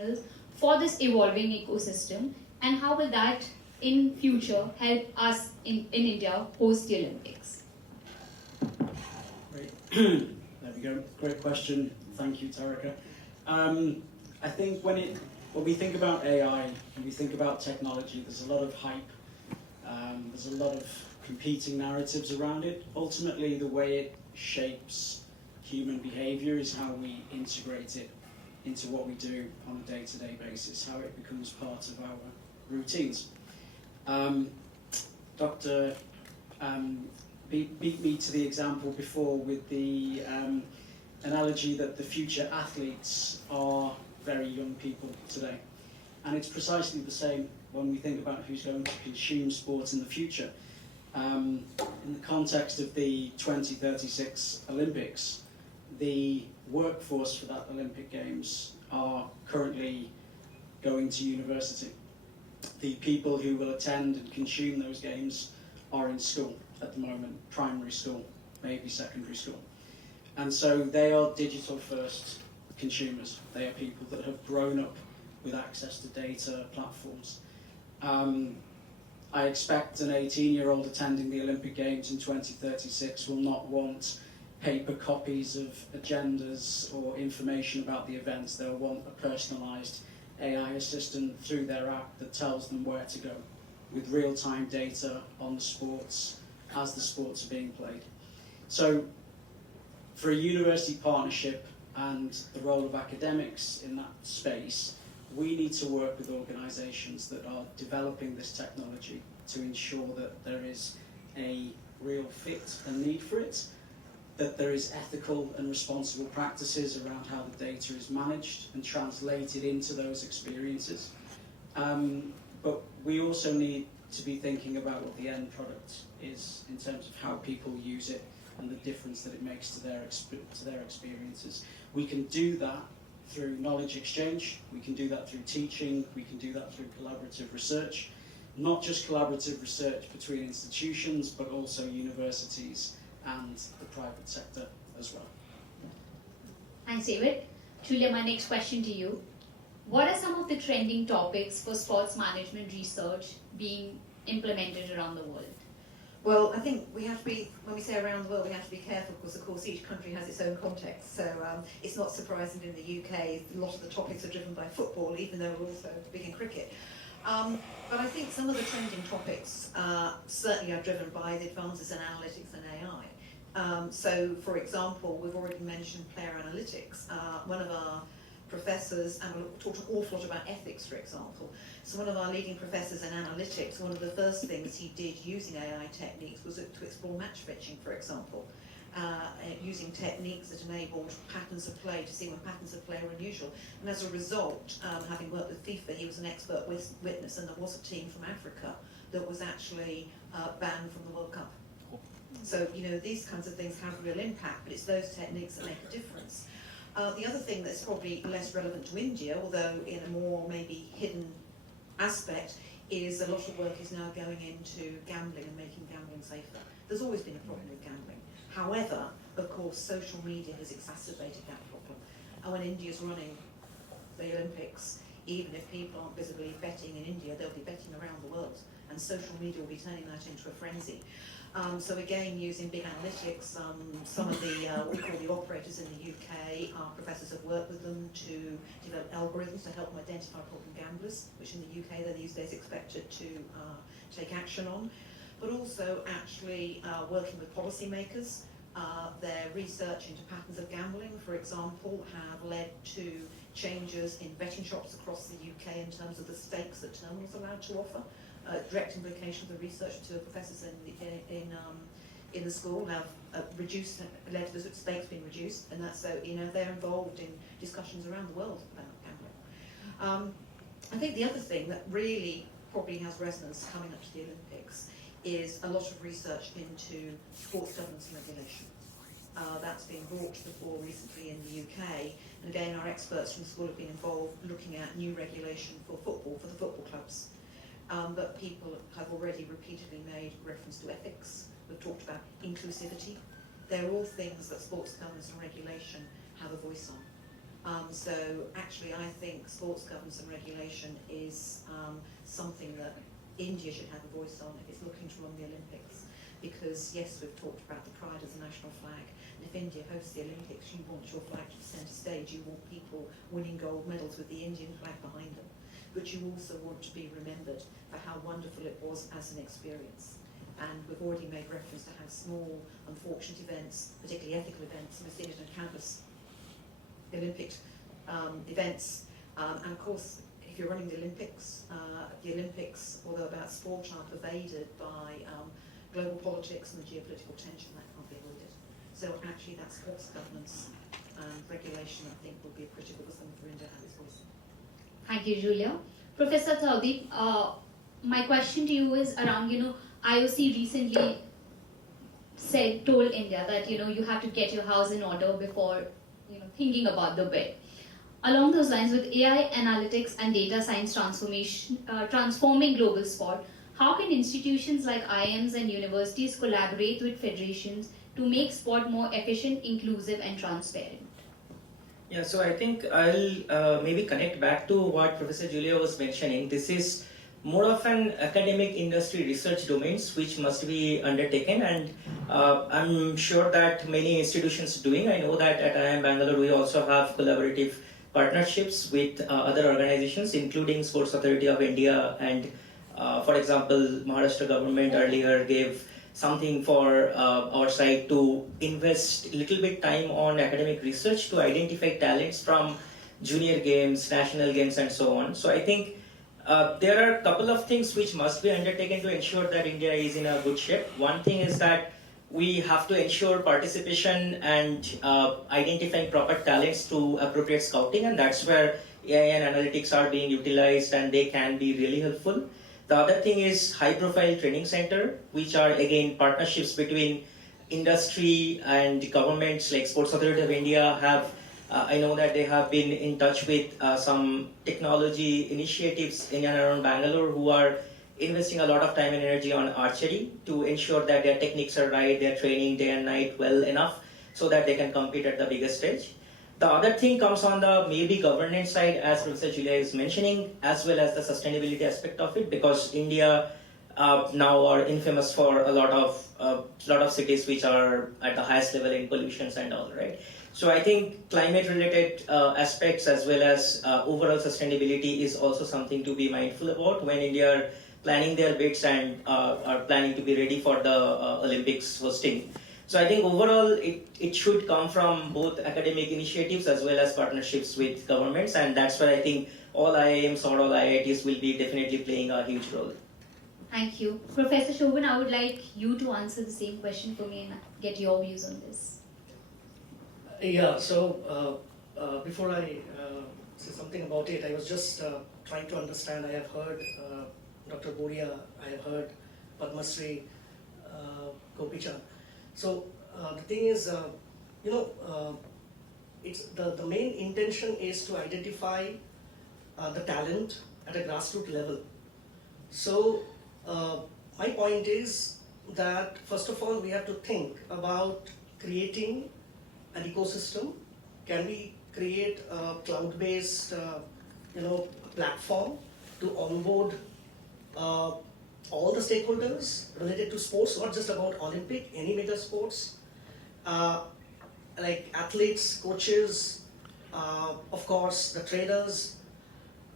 professionals for this evolving ecosystem, and how will that in future help us in India post the Olympics? Great. There we go. Great question. Thank you, Tarika. I think when we think about AI and we think about technology, there's a lot of hype. There's a lot of competing narratives around it. Ultimately, the way it shapes human behavior is how we integrate it into what we do on a day-to-day basis, how it becomes part of our routines. Dr. Beat me to the example before with the analogy that the future athletes are very young people today. And it's precisely the same when we think about who's going to consume sport in the future. In the context of the 2036 Olympics, the workforce for that Olympic Games are currently going to university. The people who will attend and consume those games are in school at the moment, primary school, maybe secondary school. And so they are digital first consumers. They are people that have grown up with access to data platforms. I expect an 18-year-old attending the Olympic Games in 2036 will not want paper copies of agendas or information about the events. They'll want a personalised AI assistant through their app that tells them where to go, with real-time data on the sports as the sports are being played. So for a university partnership and the role of academics in that space, we need to work with organisations that are developing this technology to ensure that there is a real fit and need for it, that there is ethical and responsible practices around how the data is managed and translated into those experiences. But we also need to be thinking about what the end product is in terms of how people use it and the difference that it makes to their experiences. We can do that through knowledge exchange, we can do that through teaching, we can do that through collaborative research. Not just collaborative research between institutions, but also universities and the private sector as well. Thanks, David. Julia, my next question to you. What are some of the trending topics for sports management research being implemented around the world? Well, I think we have to be, when we say around the world, we have to be careful because, of course, each country has its own context. So it's not surprising in the UK, a lot of the topics are driven by football, even though we're also big in cricket. But I think some of the trending topics certainly are driven by the advances in analytics and AI. So, for example, we've already mentioned player analytics. One of our professors, and we'll talk an awful lot about ethics, for example. So one of our leading professors in analytics, one of the first things he did using AI techniques was to explore match fetching, for example, using techniques that enabled patterns of play to see when patterns of play were unusual. And as a result, having worked with FIFA, he was an expert witness, and there was a team from Africa that was actually banned from the World Cup. So, you know, these kinds of things have real impact, but it's those techniques that make a difference. The other thing that's probably less relevant to India, although in a more maybe hidden aspect, is a lot of work is now going into gambling and making gambling safer. There's always been a problem with gambling. However, of course, social media has exacerbated that problem. And when India's running the Olympics, even if people aren't visibly betting in India, they'll be betting around the world. And social media will be turning that into a frenzy. So again, using big analytics, some of the, what we call the operators in the UK, our professors have worked with them to develop algorithms to help them identify problem gamblers, which in the UK they're these days expected to take action on. But also actually working with policymakers. Their research into patterns of gambling, for example, have led to changes in betting shops across the UK in terms of the stakes that terminals are allowed to offer. Direct implication of the research to the professors in the school have led to the stakes being reduced, and that's so, you know, they're involved in discussions around the world about gambling. I think the other thing that really probably has resonance coming up to the Olympics is a lot of research into sports governance and regulation. That's been brought to the fore recently in the UK, and again our experts from the school have been involved looking at new regulation for football, for the football clubs. But people have already repeatedly made reference to ethics. We've talked about inclusivity. They're all things that sports governance and regulation have a voice on. So actually I think sports governance and regulation is something that India should have a voice on if it's looking to run the Olympics. Because yes, we've talked about the pride as a national flag, and if India hosts the Olympics, you want your flag to the centre stage, you want people winning gold medals with the Indian flag behind them. But you also want to be remembered for how wonderful it was as an experience. And we've already made reference to how small, unfortunate events, particularly ethical events, and we've seen it in countless Olympic events. And of course, if you're running the Olympics, although about sport, are pervaded by global politics and the geopolitical tension that can't be avoided. So actually that sports governance regulation, I think, will be critical for something for India to have its voice. Thank you, Julia. Professor Thaldeep, my question to you is around, IOC recently told India that, you have to get your house in order before, thinking about the bid. Along those lines, with AI analytics and data science transforming global sport, how can institutions like IIMs and universities collaborate with federations to make sport more efficient, inclusive, and transparent? Yeah, so I think I'll maybe connect back to what Professor Julia was mentioning. This is more of an academic industry research domains which must be undertaken, and I'm sure that many institutions are doing. I know that at IIM Bangalore we also have collaborative partnerships with other organizations, including Sports Authority of India, and for example, Maharashtra government earlier gave something for our side to invest a little bit time on academic research to identify talents from junior games, national games, and so on. So I think there are a couple of things which must be undertaken to ensure that India is in a good shape. One thing is that we have to ensure participation and identifying proper talents through appropriate scouting, and that's where AI and analytics are being utilized, and they can be really helpful. The other thing is high-profile training center, which are again partnerships between industry and governments. Like Sports Authority of India have, I know that they have been in touch with some technology initiatives in and around Bangalore who are investing a lot of time and energy on archery to ensure that their techniques are right, they're training day and night well enough so that they can compete at the biggest stage. The other thing comes on the maybe governance side, as Professor Julia is mentioning, as well as the sustainability aspect of it, because India now are infamous for a lot of cities which are at the highest level in pollutions and all, right? So I think climate-related aspects as well as overall sustainability is also something to be mindful about when India are planning their bids and are planning to be ready for the Olympics hosting. So I think overall it should come from both academic initiatives as well as partnerships with governments, and that's where I think all IIMs or all IITs will be definitely playing a huge role. Thank you. Professor Shobhan, I would like you to answer the same question for me and get your views on this. Yeah, so before I say something about it, I was just trying to understand. I have heard Dr. Boria, I have heard Padma Shri, Gopichand. So the thing is, it's the main intention is to identify the talent at a grassroots level. So my point is that first of all, we have to think about creating an ecosystem. Can we create a cloud-based, platform to onboard all the stakeholders related to sports, not just about Olympic, any major sports, like athletes, coaches, of course, the traders.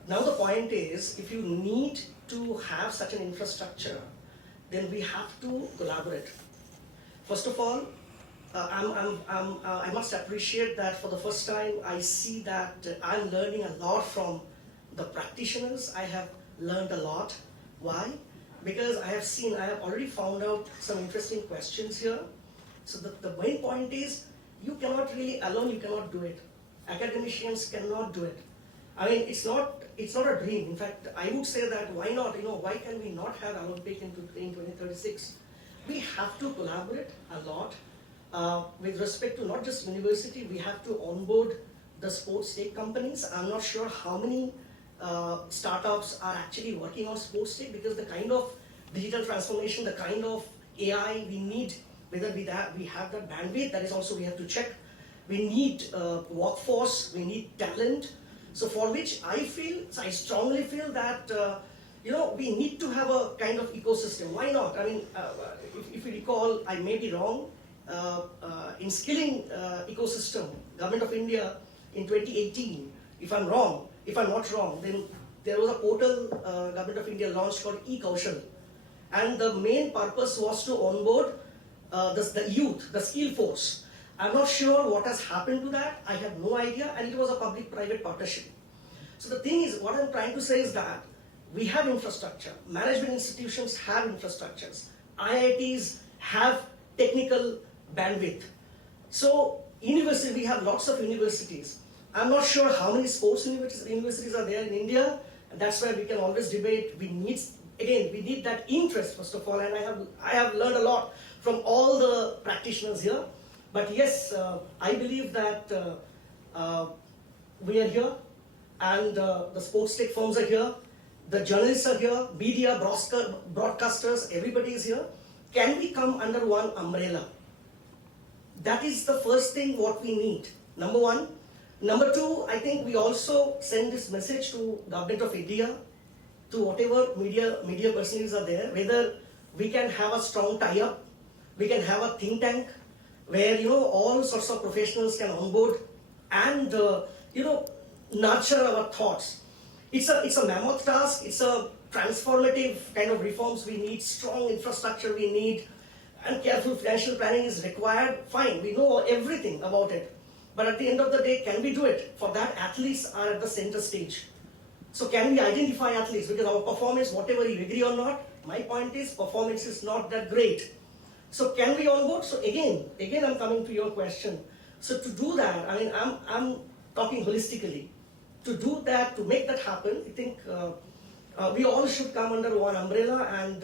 Now the point is, if you need to have such an infrastructure, then we have to collaborate. First of all, I must appreciate that for the first time I see that I'm learning a lot from the practitioners. I have learned a lot. Why? Because I have already found out some interesting questions here. So the main point is, you cannot really alone, you cannot do it. Academicians cannot do it. I mean, it's not a dream. In fact, I would say that why not? Why can we not have Olympic in 2036? We have to collaborate a lot with respect to not just university. We have to onboard the sports tech companies. I'm not sure how many startups are actually working on sports tech, because the kind of digital transformation, the kind of AI we need, whether we have that bandwidth, that is also we have to check. we need workforce, we need talent. So for which I strongly feel that we need to have a kind of ecosystem. Why not? I mean, if you recall, I may be wrong. In skilling ecosystem, Government of India in 2018, if I'm not wrong, then there was a portal Government of India launched called eKaushal, and the main purpose was to onboard the youth, the skill force. I'm not sure what has happened to that. I have no idea, and it was a public-private partnership. So the thing is, what I'm trying to say is that we have infrastructure. Management institutions have infrastructures. IITs have technical bandwidth. So university, we have lots of universities. I'm not sure how many sports universities are there in India. And that's why we can always debate. We need that interest, first of all. And I have learned a lot from all the practitioners here. But yes, I believe that we are here, and the sports tech firms are here. The journalists are here, media, broadcasters, everybody is here. Can we come under one umbrella? That is the first thing what we need, number one. Number two, I think we also send this message to Government of India, to whatever media personalities are there, whether we can have a strong tie-up, we can have a think tank, where all sorts of professionals can onboard and nurture our thoughts. It's a mammoth task. It's a transformative kind of reforms we need, strong infrastructure we need, and careful financial planning is required. Fine, we know everything about it. But at the end of the day, can we do it? For that, athletes are at the center stage. So can we identify athletes? Because our performance, whatever you agree or not, my point is performance is not that great. So can we onboard? So again, I'm coming to your question. So to do that, I mean, I'm talking holistically. To do that, to make that happen, I think we all should come under one umbrella and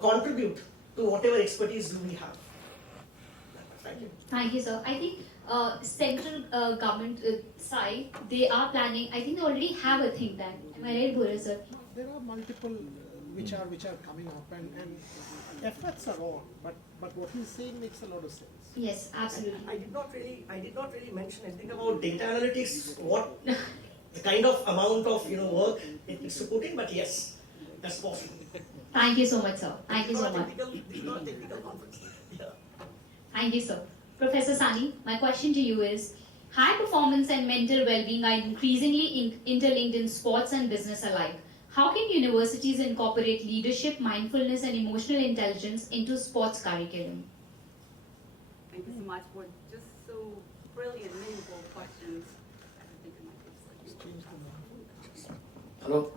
contribute to whatever expertise do we have. Thank you. Thank you, sir. I think central government side, they are planning. I think they already have a think tank. Am I right, Bhura, sir? There are multiple which are coming up, and efforts are on. But what he's saying makes a lot of sense. Yes, absolutely. I did not really mention anything about data analytics. What the kind of amount of work it needs to put in, but yes, that's possible. Thank you so much, sir. Thank you so much. It's not a technical conference. Yeah. Thank you, sir. Professor Sani, my question to you is, high performance and mental well-being are increasingly interlinked in sports and business alike. How can universities incorporate leadership, mindfulness, and emotional intelligence into sports curriculum? Thank you so much for just so brilliant, meaningful questions. I think it might be Hello.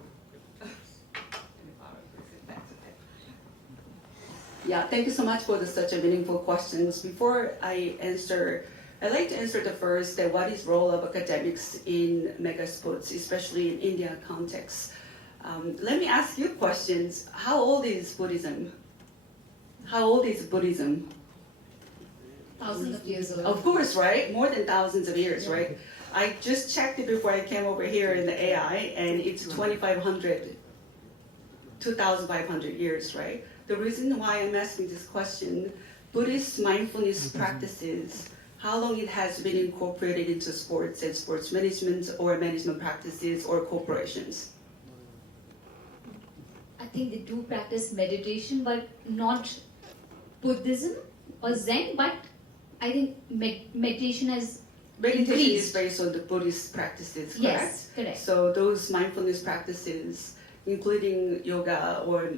Yeah, thank you so much for such a meaningful questions. Before I answer, I'd like to answer the first, that what is role of academics in mega sports, especially in India context. Let me ask you questions. How old is Buddhism? How old is Buddhism? Thousands of years old. Of course, right? More than thousands of years, right? I just checked it before I came over here in the AI, and it's 2,500 years, right? The reason why I'm asking this question, Buddhist mindfulness practices, how long it has been incorporated into sports and sports management or management practices or corporations? I think they do practice meditation, but not Buddhism or Zen, but I think meditation has Meditation increased. is based on the Buddhist practices, correct? Yes, correct. So those mindfulness practices, including yoga or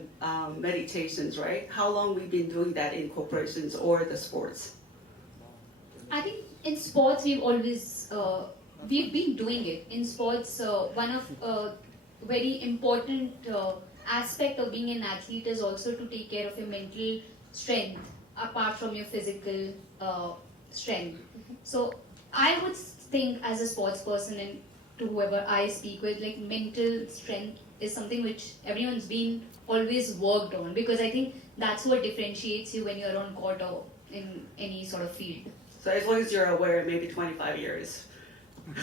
meditations, right? How long we've been doing that in corporations or the sports? I think in sports we've always we've been doing it. In sports, one of very important aspect of being an athlete is also to take care of your mental strength apart from your physical strength. So I would think as a sports person and to whoever I speak with, like mental strength is something which everyone's been always worked on, because I think that's what differentiates you when you're on court or in any sort of field. So as long as you're aware, maybe 25 years.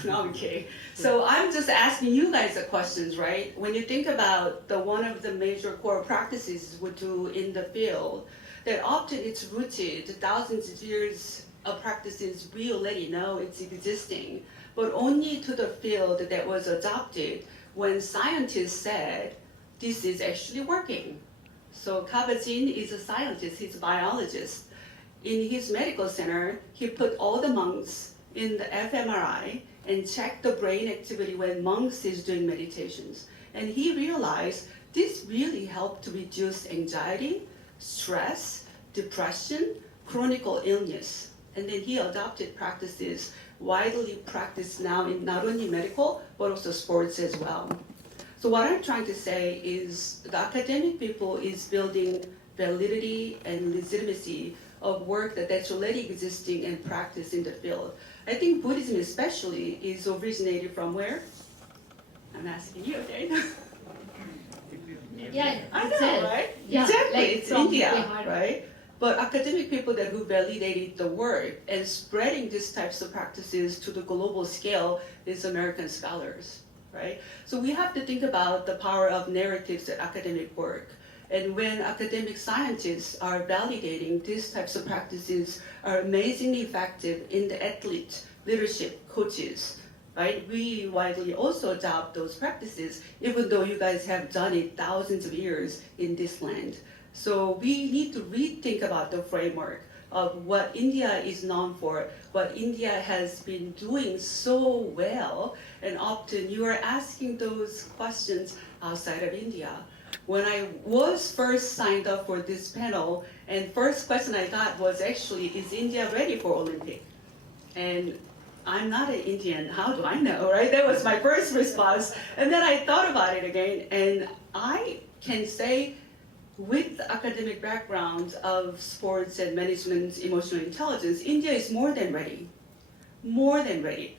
No, I'm kidding. So I'm just asking you guys the questions, right? When you think about one of the major core practices we do in the field, that often it's rooted thousands of years practices we already know it's existing, but only to the field that was adopted when scientists said this is actually working. So Kabat-Zinn is a scientist, he's a biologist. In his medical center, he put all the monks in the fMRI and checked the brain activity when monks is doing meditations. And he realized this really helped to reduce anxiety, stress, depression, chronic illness. And then he adopted practices widely practiced now in not only medical, but also sports as well. So what I'm trying to say is the academic people is building validity and legitimacy of work that's already existing and practiced in the field. I think Buddhism especially is originated from where? I'm asking you, okay? Yeah, I it's know, it. right? Yeah, Exactly, like it's from India, Bihar. right? But academic people that who validated the work and spreading these types of practices to the global scale is American scholars, right? So we have to think about the power of narratives in academic work. And when academic scientists are validating these types of practices are amazingly effective in the athlete, leadership, coaches, right? We widely also adopt those practices, even though you guys have done it thousands of years in this land. So we need to rethink about the framework of what India is known for, what India has been doing so well, and often you are asking those questions outside of India. When I was first signed up for this panel, and first question I got was actually, is India ready for Olympic? And I'm not an Indian, how do I know, right? That was my first response. And then I thought about it again, and I can say with the academic background of sports and management, emotional intelligence, India is more than ready. More than ready.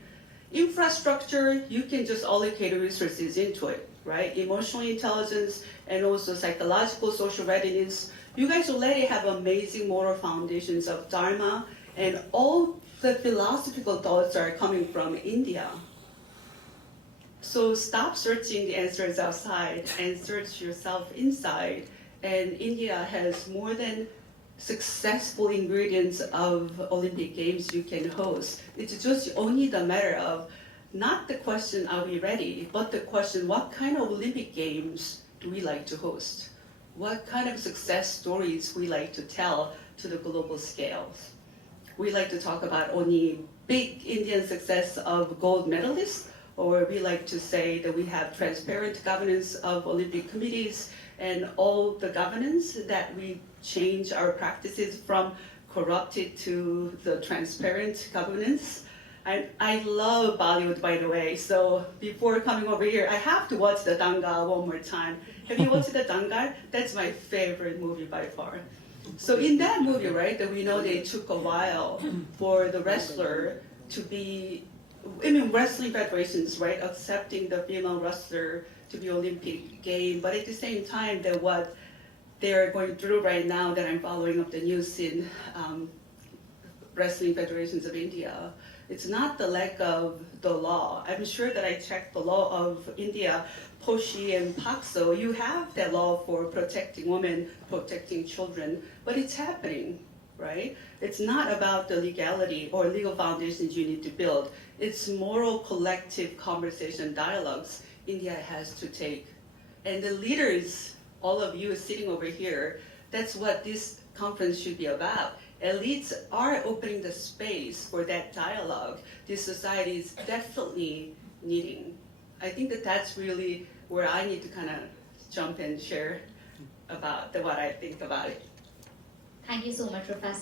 Infrastructure, you can just allocate resources into it, right? Emotional intelligence and also psychological social readiness. You guys already have amazing moral foundations of Dharma, and all the philosophical thoughts are coming from India. So stop searching the answers outside and search yourself inside. And India has more than successful ingredients of Olympic Games you can host. It's just only the matter of not the question, are we ready, but the question, what kind of Olympic Games do we like to host? What kind of success stories we like to tell to the global scales? We like to talk about only big Indian success of gold medalists, or we like to say that we have transparent governance of Olympic committees and all the governance, that we change our practices from corrupted to the transparent governance. I love Bollywood, by the way, so before coming over here, I have to watch the Dangal one more time. Have you watched the Dangal? That's my favorite movie by far. So in that movie, right, that we know they took a while for the wrestler to be, wrestling federations, right, accepting the female wrestler to be Olympic game, but at the same time, that what they're going through right now, that I'm following up the news in wrestling federations of India, it's not the lack of the law. I'm sure that I checked the law of India, Poshi and Pakso. You have that law for protecting women, protecting children, but it's happening, right? It's not about the legality or legal foundations you need to build. It's moral collective conversation dialogues India has to take. And the leaders, all of you sitting over here, that's what this conference should be about. Elites are opening the space for that dialogue this society is definitely needing. I think that that's really where I need to kind of jump and share about what I think about it. Thank you so much, Professor.